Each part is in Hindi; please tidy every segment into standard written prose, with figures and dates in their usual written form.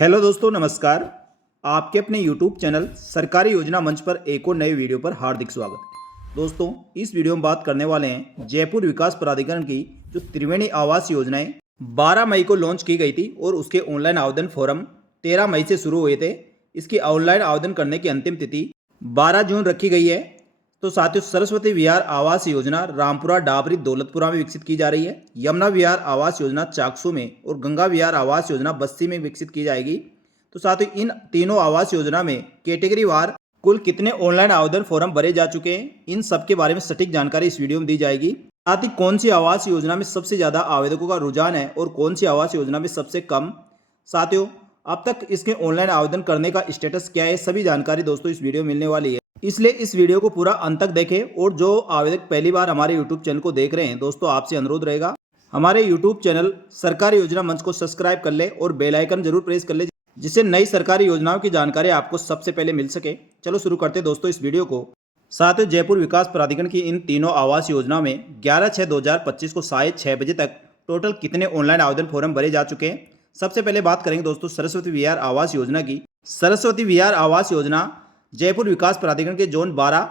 हेलो दोस्तों, नमस्कार। आपके अपने YouTube चैनल सरकारी योजना मंच पर एक और नए वीडियो पर हार्दिक स्वागत है। दोस्तों, इस वीडियो में बात करने वाले हैं जयपुर विकास प्राधिकरण की जो त्रिवेणी आवास योजनाएं 12 मई को लॉन्च की गई थी और उसके ऑनलाइन आवेदन फॉर्म 13 मई से शुरू हुए थे। इसकी ऑनलाइन आवेदन करने की अंतिम तिथि 12 जून रखी गई है। तो साथियों, सरस्वती विहार आवास योजना रामपुरा, डाबरी, दौलतपुरा में विकसित की जा रही है। यमुना विहार आवास योजना चाकसू में और गंगा विहार आवास योजना बस्सी में विकसित की जाएगी। तो साथियों, इन तीनों आवास योजना में कैटेगरी वार कुल कितने ऑनलाइन आवेदन फॉर्म भरे जा चुके हैं, इन सब के बारे में सटीक जानकारी इस वीडियो में दी जाएगी। साथ ही कौन सी आवास योजना में सबसे ज्यादा आवेदकों का रुझान है और कौन सी आवास योजना में सबसे कम। साथियों, अब तक इसके ऑनलाइन आवेदन करने का स्टेटस क्या है, सभी जानकारी दोस्तों इस वीडियो में मिलने वाली है। इसलिए इस वीडियो को पूरा अंत तक देखें। और जो आवेदक पहली बार हमारे YouTube चैनल को देख रहे हैं, दोस्तों आपसे अनुरोध रहेगा हमारे YouTube चैनल सरकारी योजना मंच को सब्सक्राइब कर ले और बेल आइकन जरूर प्रेस कर ले, जिससे नई सरकारी योजनाओं की जानकारी आपको सबसे पहले मिल सके। चलो शुरू करते हैं दोस्तों इस वीडियो को। साथ ही जयपुर विकास प्राधिकरण की इन तीनों आवास योजना में 11/6/2025 को साढ़े 6 बजे तक टोटल कितने ऑनलाइन आवेदन फॉर्म भरे जा चुके हैं। सबसे पहले बात करेंगे दोस्तों सरस्वती विहार आवास योजना की। सरस्वती विहार आवास योजना जयपुर विकास प्राधिकरण के जोन 12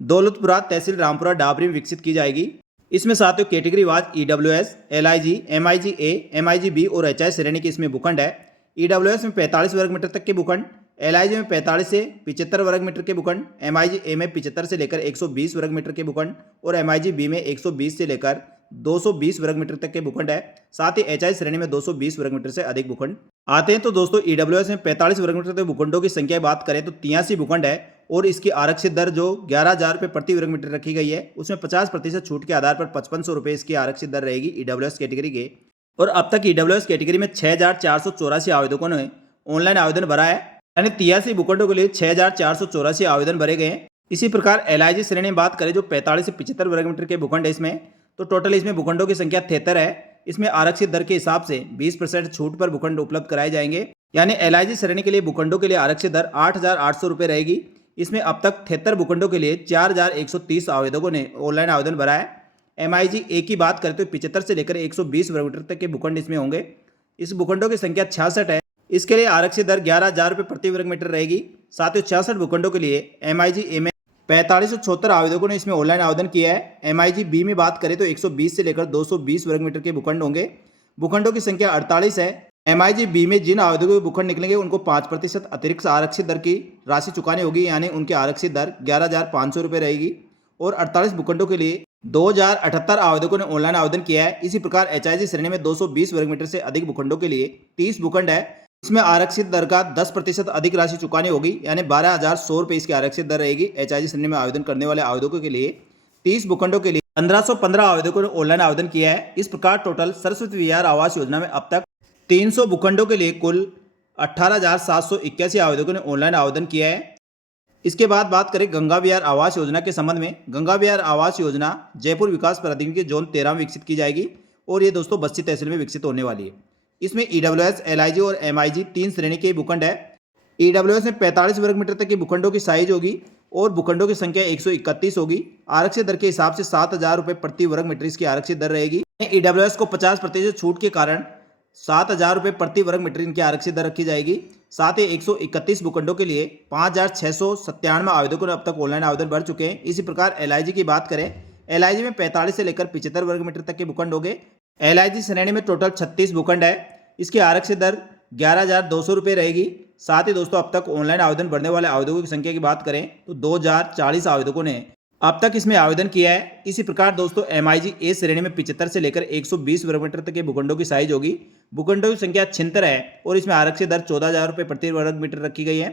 दौलतपुरा, तहसील रामपुरा, डाबरी में विकसित की जाएगी। इसमें साथियों category wise EWS, LIG, MIG A, MIG B और HI श्रेणी की इसमें भूखंड है। EWS में 45 वर्ग मीटर तक के भूखंड, LIG में 45 से 75 वर्ग मीटर के भूखंड, MIG A में 75 से लेकर 120 वर्ग मीटर के भूखंड और MIG B में 120 से लेकर 220 वर्ग मीटर तक के भूखंड है। साथ ही HI श्रेणी में 220 वर्ग मीटर से अधिक भूखंड आते हैं। तो दोस्तों EWS में 45 वर्ग मीटर तक भूखंडों की संख्या बात करें तो 83 भूखंड है और इसकी आरक्षित दर जो 11,000 रुपये प्रति वर्ग मीटर रखी गई है, उसमें 50% छूट के आधार पर 5500 रुपये इसकी आरक्षित दर रहेगी EWS कैटेगरी के। और अब तक EWS कैटेगरी में 6,484 आवेदकों ने ऑनलाइन आवेदन भरा है, यानी 83 भूखंडों के लिए 6,484 आवेदन भरे गए हैं। इसी प्रकार LIG श्रेणी में बात करें जो 45 से 75 वर्ग मीटर के भूखंड है इसमें, तो टोटल इसमें भूखंडों की संख्या 73 है। इसमें आरक्षित दर के हिसाब से 20% छूट पर भूखंड उपलब्ध कराए जाएंगे, यानी LIG श्रेणी के लिए भूखंडों के लिए आरक्षित दर 8,800 रुपये रहेगी। इसमें अब तक 73 भूखंडों के लिए 4,130 आवेदकों ने ऑनलाइन आवेदन भरा है। MIG A की बात करें तो 75 से लेकर 120 वर्ग मीटर तक के भूखंड इसमें होंगे। इस भूखंडों की संख्या 66 है। इसके लिए आरक्षित दर 11,000 रुपये प्रति वर्ग मीटर रहेगी। साथ ही 66 भूखंडों के लिए MIG A में 4576 आवेदकों ने इसमें ऑनलाइन आवेदन किया है। MIG B में बात करें तो 120 से लेकर 220 वर्ग मीटर के भूखंड होंगे। भूखंडों की संख्या 48 है। MIG B में जिन आवेदकों के भूखंड निकलेंगे उनको 5% अतिरिक्त आरक्षित दर की राशि चुकानी होगी, यानी उनकी आरक्षित दर 11,500 रुपये रहेगी। और 48 भूखंडों के लिए 2,078 आवेदकों ने ऑनलाइन आवेदन किया है। इसी प्रकार HIG श्रेणी में 220 वर्ग मीटर से अधिक भूखंडों के लिए 30 भूखंड है। इसमें आरक्षित दर का 10% अधिक राशि चुकानी होगी, यानी 12,100 रुपये इसकी आरक्षित दर रहेगी। HIG श्रेणी में आवेदन करने वाले आवेदकों के लिए 30 भूखंडों के लिए 1515 आवेदकों ने ऑनलाइन आवेदन किया है। इस प्रकार टोटल सरस्वती विहार आवास योजना में अब तक 300 भूखंडों के लिए कुल 18,781 आवेदकों ने ऑनलाइन आवेदन किया है। इसके बाद बात करें गंगा विहार आवास योजना के संबंध में। गंगा विहार आवास योजना जयपुर विकास प्राधिकरण के जोन 13 में विकसित की जाएगी और ये दोस्तों बस्सी तहसील में विकसित होने वाली है। इसमें EWS, LIG और MIG 3 श्रेणी के भूखंड है। EWS में 45 वर्ग मीटर तक की भूखंडों की साइज होगी और भूखंडों की संख्या 131 होगी। आरक्षित दर के हिसाब से 7,000 रुपये प्रति वर्ग मीटर इसकी आरक्षित दर रहेगी। EWS को 50% छूट के कारण 7,000 रुपये प्रति वर्ग मीटर इनकी आरक्षित दर रखी जाएगी। साथ ही 131 भूखंडों के लिए 5,697 आवेदकों ने अब तक ऑनलाइन आवेदन भर चुके हैं। इसी प्रकार LIG की बात करें, LIG में 45 से लेकर 75 वर्ग मीटर तक के भूखंड होंगे। LIG श्रेणी में टोटल 36 भूखंड है। इसकी आरक्षित दर 11,200 रुपये रहेगी। साथ ही दोस्तों अब तक ऑनलाइन आवेदन भरने वाले आवेदकों की संख्या की बात करें तो 2,040 आवेदकों ने अब तक इसमें आवेदन किया है। इसी प्रकार दोस्तों MIG A श्रेणी में 75 से लेकर 120 वर्ग मीटर तक के भूखंडों की साइज होगी। भूखंडों की संख्या 76 है और इसमें आरक्षित दर 14,000 रुपये प्रति वर्ग मीटर रखी गई है।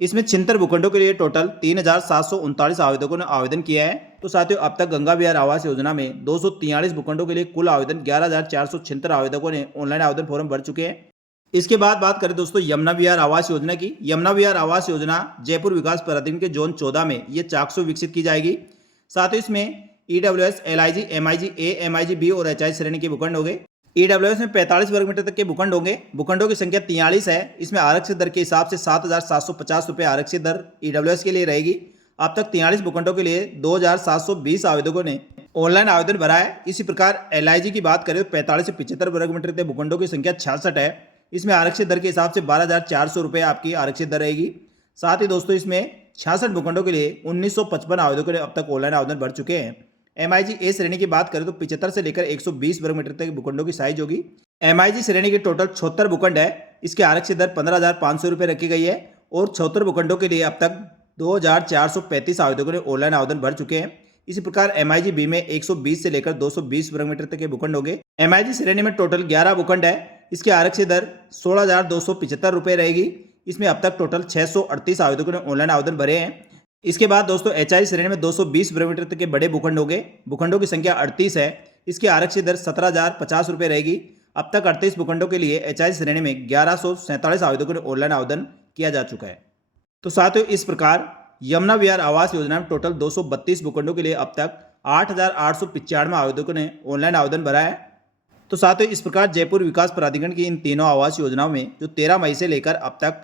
इसमें 76 भूखंडों के लिए टोटल 3,739 आवेदकों ने आवेदन किया है। तो साथियों अब तक गंगा विहार आवास योजना में 243 भूखंडों के लिए कुल आवेदन 11,476 आवेदकों ने ऑनलाइन आवेदन फॉर्म भर चुके हैं। इसके बाद बात करें दोस्तों यमुना विहार आवास योजना की। यमुना विहार आवास योजना जयपुर विकास प्राधिकरण के जोन 14 में ये चाकसू विकसित की जाएगी। साथ ही इसमें EWS, LIG, MIG A, MIG B और HI श्रेणी के भूखंड होंगे। EWS में 45 वर्ग मीटर तक के भूखंड होंगे। भूखंडों की संख्या 43 है। इसमें आरक्षित दर के हिसाब से 7,750 रुपये आरक्षित दर EWS के लिए रहेगी। अब तक 43 भूखंडों के लिए 2,720 आवेदकों ने ऑनलाइन आवेदन भरा है। इसी प्रकार LIG की बात करें तो 45 से 75 वर्ग मीटर के भूखंडों की संख्या 66 है। इसमें आरक्षित दर के हिसाब से 12,400 रुपये आपकी आरक्षित दर रहेगी। साथ ही दोस्तों इसमें 66 भूखंडों के लिए 1955 आवेदकों ने अब तक ऑनलाइन आवेदन भर चुके हैं। MIG ए श्रेणी की बात करें तो 75 से लेकर 120 वर्ग मीटर तक भूखंडों की साइज होगी। MIG श्रेणी के टोटल 76 भूखंड है। इसकी आरक्षित दर 15,500 रुपये रखी गई है और 76 भूखंडों के लिए अब तक 2,435 आवेदकों ने ऑनलाइन आवेदन भर चुके हैं। इसी प्रकार MIG बी में 120 से लेकर 220 वर्ग मीटर तक के भूखंड होंगे। MIG श्रेणी में टोटल 11 भूखंड है। इसकी आरक्षित दर 16,275 रुपये रहेगी। इसमें अब तक टोटल 638 आवेदकों ने ऑनलाइन आवेदन भरे हैं। इसके बाद दोस्तों HI श्रेणी में 220 वर्ग मीटर तक के बड़े भूखंड होंगे। भूखंडों की संख्या 38 है। इसकी आरक्षित दर 17,050 रुपये रहेगी। अब तक 38 भूखंडों के लिए HI श्रेणी में 1147 आवेदकों ने ऑनलाइन आवेदन किया जा चुका है। तो साथियों इस प्रकार यमुना विहार आवास योजना में टोटल 232 भूखंडों के लिए अब तक 8,895 आवेदकों ने ऑनलाइन आवेदन भरा है। तो साथियों इस प्रकार जयपुर विकास प्राधिकरण की इन तीनों आवास योजनाओं में जो 13 मई से लेकर अब तक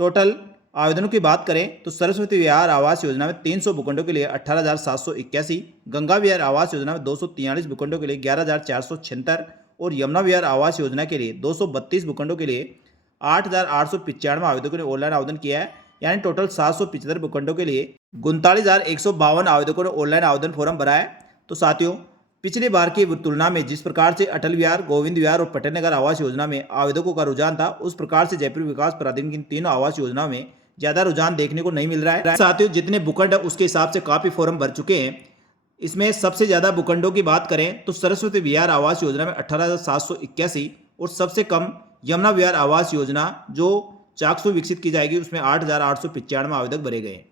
टोटल आवेदनों की बात करें तो सरस्वती विहार आवास योजना में 300 भूखंडों के लिए 18,781, गंगा विहार आवास योजना में 243 भूखंडों के लिए 11,476 और यमुना विहार आवास योजना के लिए 232 भूखंडों के लिए 8,895 आवेदकों ने ऑनलाइन आवेदन किया है। यानी टोटल 775 भूखंडों के लिए 39,152 आवेदकों ने ऑनलाइन आवेदन फॉर्म भरा है। तो साथियों पिछली बार की तुलना में जिस प्रकार से अटल विहार, गोविंद विहार और पटेल नगर आवास योजना में आवेदकों का रुझान था, उस प्रकार से जयपुर विकास प्राधिकरण की तीनों आवास योजनाओं में ज्यादा रुझान देखने को नहीं मिल रहा है। साथियों जितने भूखंड है उसके हिसाब से काफी फॉर्म भर चुके हैं। इसमें सबसे ज्यादा भूखंडों की बात करें तो सरस्वती विहार आवास योजना में 18,781 और सबसे कम यमुना विहार आवास योजना जो चाकसू विकसित की जाएगी उसमें 8,895 आवेदक भरे गए।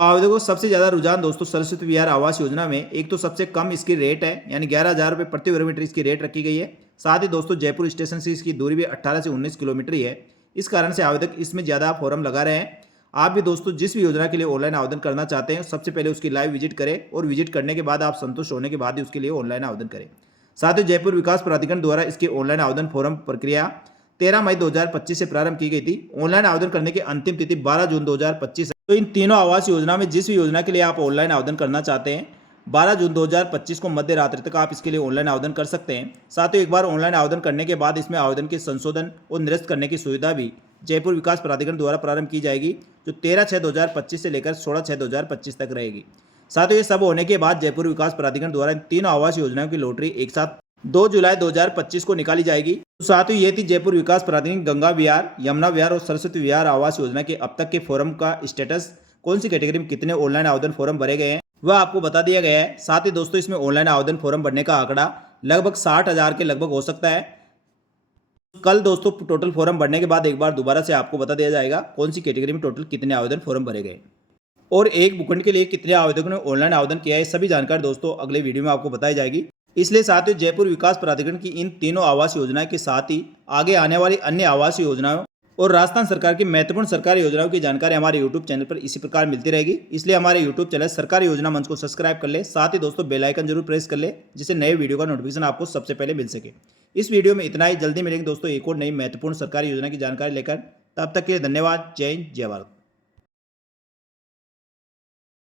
आवेदकों को सबसे ज्यादा रुझान दोस्तों सरस्वती विहार आवास योजना में एक तो सबसे कम इसकी रेट है यानी 11,000 रुपये प्रति वर्ग मीटर इसकी रेट रखी गई है। साथ ही दोस्तों जयपुर स्टेशन से इसकी दूरी भी 18 से 19 किलोमीटर ही है। इस कारण से आवेदक इसमें ज़्यादा फॉर्म लगा रहे हैं। आप भी दोस्तों जिस भी योजना के लिए ऑनलाइन आवेदन करना चाहते हैं सबसे पहले उसकी लाइव विजिट करें और विजिट करने के बाद आप संतुष्ट होने के बाद ही उसके लिए ऑनलाइन आवेदन करें। साथ ही जयपुर विकास प्राधिकरण द्वारा इसकी ऑनलाइन आवेदन फॉर्म प्रक्रिया 13 मई 2025 से प्रारंभ की गई थी। ऑनलाइन आवेदन करने की अंतिम तिथि 12 जून 2025 है। तो इन तीनों आवास योजना में जिस भी योजना के लिए आप ऑनलाइन आवेदन करना चाहते हैं 12 जून 2025 को मध्य रात्रि तक आप इसके लिए ऑनलाइन आवेदन कर सकते हैं। साथ ही एक बार ऑनलाइन आवेदन करने के बाद इसमें आवेदन के संशोधन और निरस्त करने की सुविधा भी जयपुर विकास प्राधिकरण द्वारा प्रारंभ की जाएगी जो 13/6/2025 से लेकर 16/6/2025 तक रहेगी। साथ ही ये सब होने के बाद जयपुर विकास प्राधिकरण द्वारा इन तीनों आवास योजनाओं की लॉटरी एक साथ 2 जुलाई 2025 को निकाली जाएगी। तो साथ ही ये थी जयपुर विकास प्राधिकरण गंगा विहार, यमुना विहार और सरस्वती विहार आवास योजना के अब तक के फॉर्म का स्टेटस, कौन सी कैटेगरी में कितने ऑनलाइन आवेदन फॉर्म भरे गए हैं वह आपको बता दिया गया है। साथ ही दोस्तों इसमें ऑनलाइन आवेदन फॉर्म भरने का आंकड़ा लगभग 60,000 के लगभग हो सकता है। कल दोस्तों टोटल फॉर्म भरने के बाद एक बार दोबारा से आपको बता दिया जाएगा कौन सी कैटेगरी में टोटल कितने आवेदन फॉर्म भरे गए और एक भूखंड के लिए कितने आवेदकों ने ऑनलाइन आवेदन किया है। सभी जानकारी दोस्तों अगले वीडियो में आपको बताई जाएगी। इसलिए साथियों जयपुर विकास प्राधिकरण की इन तीनों आवास योजनाओं के साथ ही आगे आने वाली अन्य आवास योजनाओं और राजस्थान सरकार की महत्वपूर्ण सरकारी योजनाओं की जानकारी हमारे यूट्यूब चैनल पर इसी प्रकार मिलती रहेगी। इसलिए हमारे यूट्यूब चैनल सरकारी योजना मंच को सब्सक्राइब कर ले। साथ ही दोस्तों बेल आइकन जरूर प्रेस कर ले जिससे नए वीडियो का नोटिफिकेशन आपको सबसे पहले मिल सके। इस वीडियो में इतना ही। जल्दी मिलेंगे दोस्तों एक और नई महत्वपूर्ण सरकारी योजना की जानकारी लेकर। तब तक के लिए धन्यवाद। जय हिंद, जय भारत।